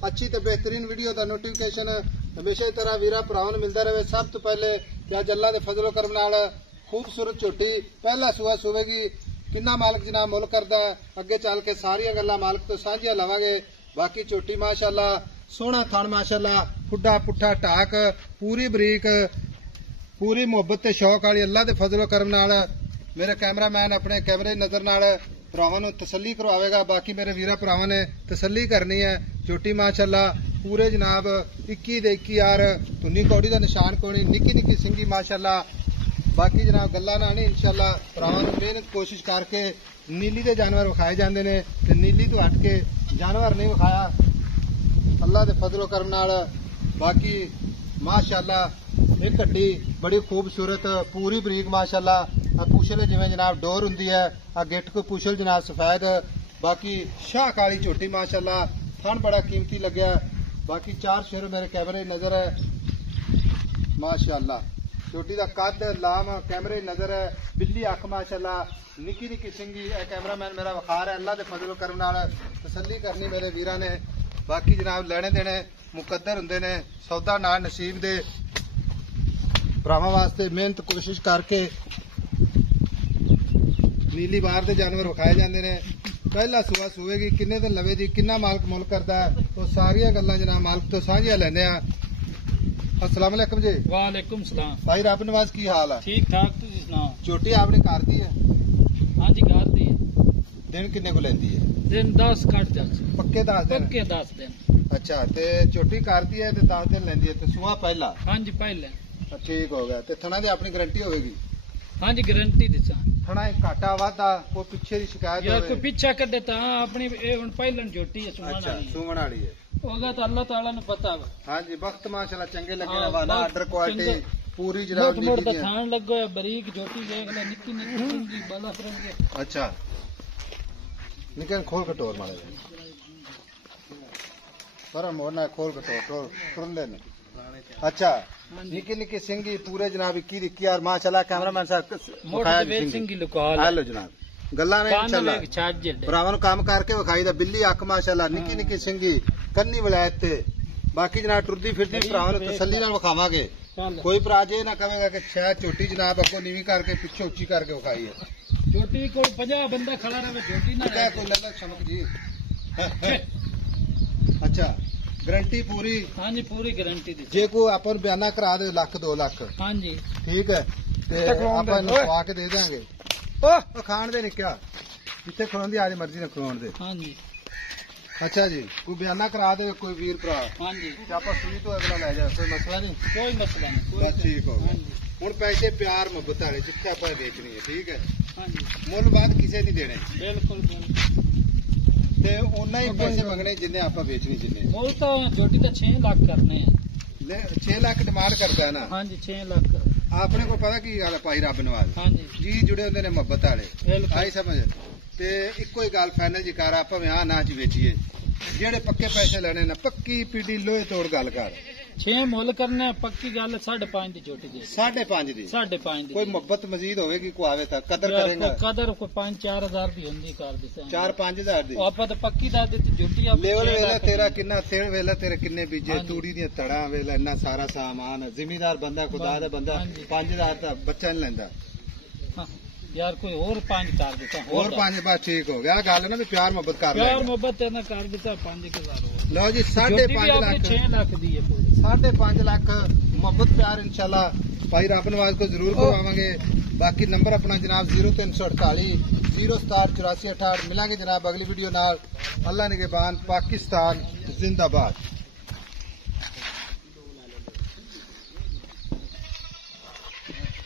अच्छी तो बेहतरीन वीडियो का नोटिफिकेशन हमेशा ही तरह वीरा भरावां नूं मिलता रहे। सब तो पहले कि अज अल्लाह के फजलो करम नाल खूबसूरत झोटी पहला सूआ सूवेगी। किन्ना मालिक जनाब मुल करदा है, अगे चल के सारिया गल्लां मालिक तो साझियां लवांगे। बाकी झोटी माशाअल्लाह सोहना थण माशाअल्लाह खुड्डा पुट्ठा ढाक पूरी बरीक पूरी मुहब्बत ते शौक वाली अल्लाह के फजलो करम नाल मेरे कैमरामैन अपने कैमरे नजर नाल भरावां नूं तसल्ली करवाएगा। बाकी मेरे वीरा भरावां ने तसल्ली करनी है। झोटी माशाअल्लाह पूरे जनाब 21 दे 21 यार धुनी कौड़ी का निशान कोनी निक्की निक्की सिंगी माशाअल्लाह। बाकी जनाब गल्लां ना नहीं इंशाअल्लाह भरावां नूं मेहनत कोशिश करके नीली दे जानवर विखाए जांदे ने ते नीली तो हट के जानवर नहीं विखाया अल्लाह के फजलो करम नाल। बाकी माशाअल्लाह एक हड्डी बड़ी खूबसूरत पूरी बरीक माशाअल्लाह पूछल जिवें जनाब डोर हुंदी है आ गिट को पूछल जनाब सफेद। बाकी शाह काली झोटी माशाअल्लाह थन बड़ा कीमती लग्या। बाकी चार शेर मेरे कैमरे नजर है माशाअल्लाह। झोटी का कद लाम कैमरे नजर है बिल्ली अख माशाअल्लाह निक्की निक्की सिंगी कैमरामैन मेरा वखार है। अल्लाह के फजलो करम नाल तसल्ली करनी मेरे वीरां ने। बाकी जनाब लेने देने मुकद्दर हुंदे ने सौदा नाल नसीब दे भरावां वास्ते मेहनत कोशिश करके नीली बार के जानवर विखाए जाते हैं। पहला सूआ सूवेगी किन्ने दिन लवे जी किन्ना मालिक मुल करता है तो सारिया गल्लां जनाब मालिक तो साझियां लैंदे आ। अस्सलाम वालेकुम जी। वालेकुम सलाम भाई रब नवाज की हाल है? ठीक ठाक तुसीं सुनाओ। झोटी आपने कर दी है? हाँ जी कर दी है। दिन किन्ने को लेंदी है? दिन 10 कट जा पक्के 10 दिन? पक्के 10 दिन। अच्छा ते झोटी कर दी है ते 10 दिन लेंदी है ते सूआ पहला? हाँ जी पहले। ठीक हो गया ते थना दी अपनी गारंटी होगी? हाँ जी गारंटी दिसा। थना घाटा वाधा कोई पीछे की शिकायत यार कोई पीछा कड्डे ता अपनी हुण पहलन झोटी है सुमन वाली। सुमन वाली है होगा तो अल्लाह ताला ने पता है। हाँ जी वक्त माशाल्लाह चंगे लगे वाला आर्डर क्वालिटी पूरी जनाब मोट दा थान लगो है बरीक झोटी देख ले निक्की निक्की सिंगी बाला फरंगे। अच्छा निकल खोल कटोर मारे पर मोरना खोल कटोर टुरंदे ने। अच्छा निक्की निक्की सिंगी पूरे जनाब 21 यार माशाल्लाह कैमरामैन साहब मोटा वे सिंगी लुका हेलो जनाब गल्लां ने इंशाल्लाह भरावां नूं काम करके विखाई दा बिल्ली अख माशाल्लाह निक्की निक्की सिंगी कन्नी वलायत ते। बाकी जनाब टुरदी फिरदी भरावां नूं तसल्ली नाल विखावांगे। कोई भरा जे ना कहेगा कि शायद झोटी जनाब अगों नीवी करके पिछे उच्ची करके विखाई है। झोटी कोई 50 बंदा खड़ा रहे झोटी ना क्या कोई लल्ला चमक जी। अच्छा गारंटी पूरी? हाँ जी पूरी गारंटी दी। जे कोई अपन बयाना करा दे लाख 2 लाख? हाँ जी ठीक है ते अपन खवा के दे देंगे। ओ खान दे निक्का जिथे खलोंदी आज मर्जी ने खलोण दे। हाँ जी अच्छा जी कोई बयाना करा दे कोई वीर भरा? हाँ जी आप सुनी तो अगला ले जाए कोई मसला नहीं? कोई मसला नहीं ठीक हो गया। हुण पैसे प्यार मुहब्बत वाले जिथे आप बेचनी है ठीक है। हाँ जी मुल बात किसे नहीं देने बिल्कुल ते उन्ना ही पैसे मंगने जिन्ने आप बेचनी जिन्ने मुल तो झोटी तो 6 लाख करने हैं। 6 लाख डिमांड करता है ना? हाँ जी 6 लाख आपने को पता की गल भाई रब नवाज हाँ जी जुड़े होंगे ने मुहब्बत वाले आई समझ ते इको ही गल फाइनल जी कर आप हाँ ना च बेचीए जेड़े पक्के पैसे लेने ना पक्की पीडी लोहे तोड़ गल कर 6 मुल करने पक्की गल 5.5 दी झोटी दी 5.5 दी 5.5 दी। कोई मुहब्बत मजीद होगी को आवे था कदर करेंगे कदर कोई 5-4 हजार दी होंदी कर दिसा 4-5 हजार दी आप तो पक्की दा दी झोटी आप लेवल वेला तेरा किन्ना सेड़ वेला तेरे किन्ने बीजे तूड़ी दी तड़ा वेला इन्ना सारा सामान जिम्मेदार बंदा खुदा दा बंदा 5000 दा बच्चा नहीं लेंदा यार कोई और 5 कर देता और 5 बस ठीक हो गया गल ना भी प्यार मोहब्बत कर प्यार मोहब्बत तेना कर देता 5000 लो जी 5.5 लाख 6 लाख दी है पूरी 5.5 लाख मोहब्बत प्यार इंशाल्लाह भाई रब नवाज को जरूर करवावांगे। बाकी नंबर अपना जनाब 0348 067 84 68 मिलांगे जनाब अगली वीडियो नाल। अल्लाह निगहबान पाकिस्तान जिंदाबाद।